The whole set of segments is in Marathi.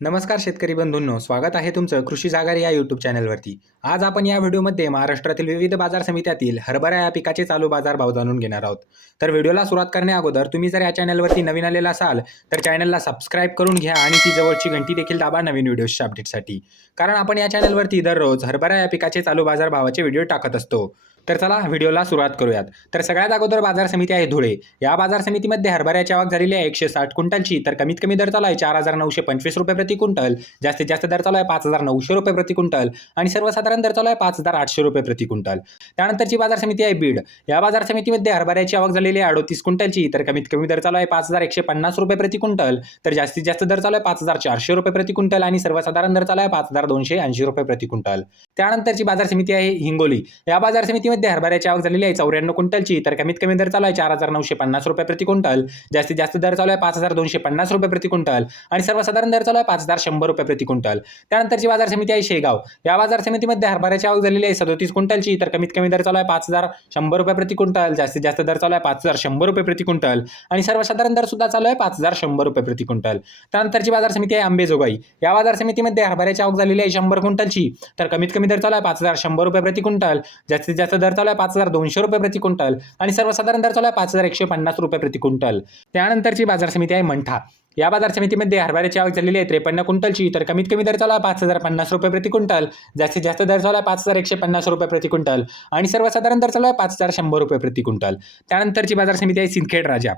नमस्कार शेतकरी बंधूंनो स्वागत आहे तुमचं कृषी जागार या यूट्यूब चॅनलवरती आज आपण या व्हिडिओमध्ये महाराष्ट्रातील विविध बाजार समित्यातील हरभरा या पिकाचे चालू बाजार भाव जाणून घेणार आहोत. तर व्हिडिओला सुरुवात करण्या अगोदर तुम्ही जर या चॅनलवरती नवीन आलेला असाल तर चॅनलला सबस्क्राईब करून घ्या आणि ती जवळची घंटी देखील दाबा नवीन व्हिडिओच्या अपडेटसाठी कारण आपण या चॅनलवरती दररोज हरभरा या पिकाचे चालू बाजार भावाचे व्हिडिओ टाकत असतो. तर चला व्हिडिओला सुरुवात करूयात. तर सगळ्यात अगोदर बाजार समिती आहे धुळे. या बाजार समितीमध्ये हरभऱ्याची आवक झालेली आहे एकशे साठ क्विंटलची. तर कमीत कमी दर चालू आहे चार हजार नऊशे पंचवीस रुपये प्रति क्विंटल. जास्तीत जास्त दर चालू आहे पाच हजार नऊशे रुपये प्रति क्विंटल. आणि सर्वसाधारण दर चालू आहे पाच हजार आठशे रुपये प्रति क्विंटल. त्यानंतरची बाजार समिती आहे बीड. या बाजार समितीमध्ये हरभऱ्याची आवक झालेली आहे अडोतीस क्विंटलची. तर कमीत कमी दर चालू आहे पाच हजार एकशे पन्नास रुपये प्रति क्विंटल. तर जास्तीत जास्त दर चालू आहे पाच हजार चारशे रुपये प्रति क्विंटल आणि सर्वसाधारण दर चालू आहे पाच हजार दोनशे ऐंशी रुपये प्रति क्विंटल. त्यानंतरची बाजार समिती आहे हिंगोली. या बाजार समितीमध्ये हरभऱ्याची आवक झालेली आहे. चौऱ्याण्णव क्विंटलची. तर कमीत कमी दर चालू आहे चार हजार नऊशे पन्नास रुपये प्रति क्विंटल. जास्तीत जास्त दर चालू आहे पाच हजार दोनशे पन्नास रुपये प्रति क्विंटल. आणि सर्वसाधारण दर चालू आहे पाच हजार शंभर रुपये प्रति क्विंटल. त्यानंतरची बाजार समिती आहे शेगाव. या बाजार समितीमध्ये हरभऱ्याची आवक झालेली आहे सदोतीस क्विंटलची. तर कमीत कमी दर चालू आहे पाच हजार शंभर रुपये प्रति क्विंटल. जास्तीत जास्त दर चालू आहे पाच हजार शंभर रुपये प्रति क्विंटल. आणि सर्वसाधारण दर सुद्धा चालू आहे पाच हजार शंभर रुपये प्रति क्विंटल. त्यानंतरची बाजार समिती आहे अंबेजोगाई या बाजार समितीमध्ये हरभऱ्याची आवक झालेली आहे शंभर क्विंटलची. तर कमीत कमी दर चालू आहे पाच हजार शंभर रुपये प्रति क्विंटल. जास्तीत जास्त दर चालू आहे पाच हजार दोनशे रुपये प्रति क्विंटल आणि सर्वसाधारण दर चालू आहे पाच हजार एकशे पन्नास रुपये प्रति क्विंटल. त्यानंतरची बाजार समिती आहे मंठा. या बाजार समितीमध्ये हरभऱ्याची आवक झालेली आहे त्रेपन्न क्विंटलची तर कमीत कमी दर चालू आहे पाच हजार पन्नास रुपये प्रति क्विंटल. जास्तीत जास्त दर चालू आहे पाच हजार एकशे पन्नास रुपये प्रति क्विंटल. आणि सर्वसाधारण दर चालू आहे पाच हजार शंभर रुपये प्रति क्विंटल. त्यानंतरची बाजार समिती आहे सिंदखेड राजा.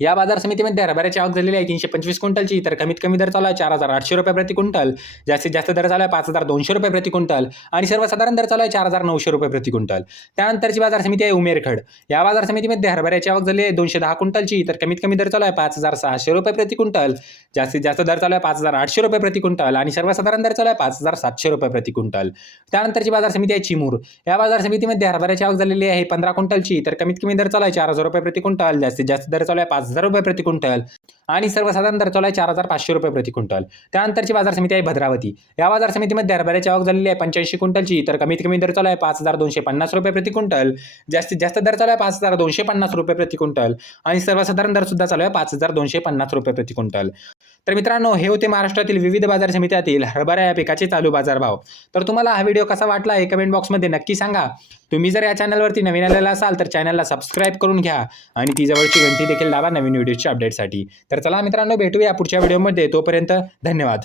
या बाजार समितीमध्ये हरभऱ्याची आवक झालेली आहे. तीनशे पंचवीस क्विंटलची तर कमीत कमी दर चालू आहे चार हजार आठशे रुपये प्रति क्विंटल. जास्तीत जास्त दर चालू आहे पाच हजार दोनशे रुपये प्रति क्विंटल. आणि सर्वसाधारण दर चालू आहे चार हजार नऊशे रुपये प्रति क्विंटल. त्यानंतरची बाजार समिती आहे उमेरखड या बाजार समितीमध्ये हरभऱ्याची आवक झाली आहे दोनशे दहा क्विंटलची तर कमीत कमी दर चालू आहे पाच हजार सहाशे रुपये प्रति क्विंटल. जास्तीत जास्त दर चालू आहे पाच हजार आठशे रुपये प्रति क्विंटल. आणि सर्वसाधारण दर चालू आहे पाच हजार सातशे रुपये प्रति क्विंटल. त्यानंतरची बाजार समिती आहे चिमूर. या बाजार समितीमध्ये हरभऱ्याची आवक झालेली आहे पंधरा क्विंटलची तर कमीत कमी दर चालू आहे चार हजार रुपये प्रति क्विंटल. जास्तीत जास्त दर चालू आहे पाच हजार रुपये प्रति क्विंटल आणि सर्वसाधारण दर चालू आहे चार हजार पाचशे रुपये प्रति क्विंटल. त्यानंतरची बाजार समिती आहे भद्रावती. या बाजार समितीमध्ये हरभऱ्याची आवक झालेली आहे पंच्याऐंशी क्विंटलची तर कमीत कमी दर चालू आहे पाच हजार दोनशे पन्नास रुपये प्रति क्विंटल. जास्तीत जास्त दर चालू आहे पाच हजार दोनशे पन्नास रुपये प्रति क्विंटल. आणि सर्वसाधारण दर सुद्धा चालू आहे पाच हजार दोनशे पन्नास रुपये प्रति क्विंटल. तर मित्रांनो हे होते महाराष्ट्रातील विविध बाजार समित्यातील हरभरा या पिकाचे चालू बाजारभाव तर तुम्हाला हा व्हिडिओ कसा वाटला हे कमेंट बॉक्समध्ये नक्की सांगा. तुम्ही जर या चॅनलवरती नवीन आलेला असाल तर चॅनलला सबस्क्राईब करून घ्या. आणि ती जवळची घंटी देखील लावा नवीन व्हिडिओच्या अपडेटसाठी तर चला मित्रांनो भेटूया पुढच्या व्हिडिओमध्ये. तोपर्यंत धन्यवाद.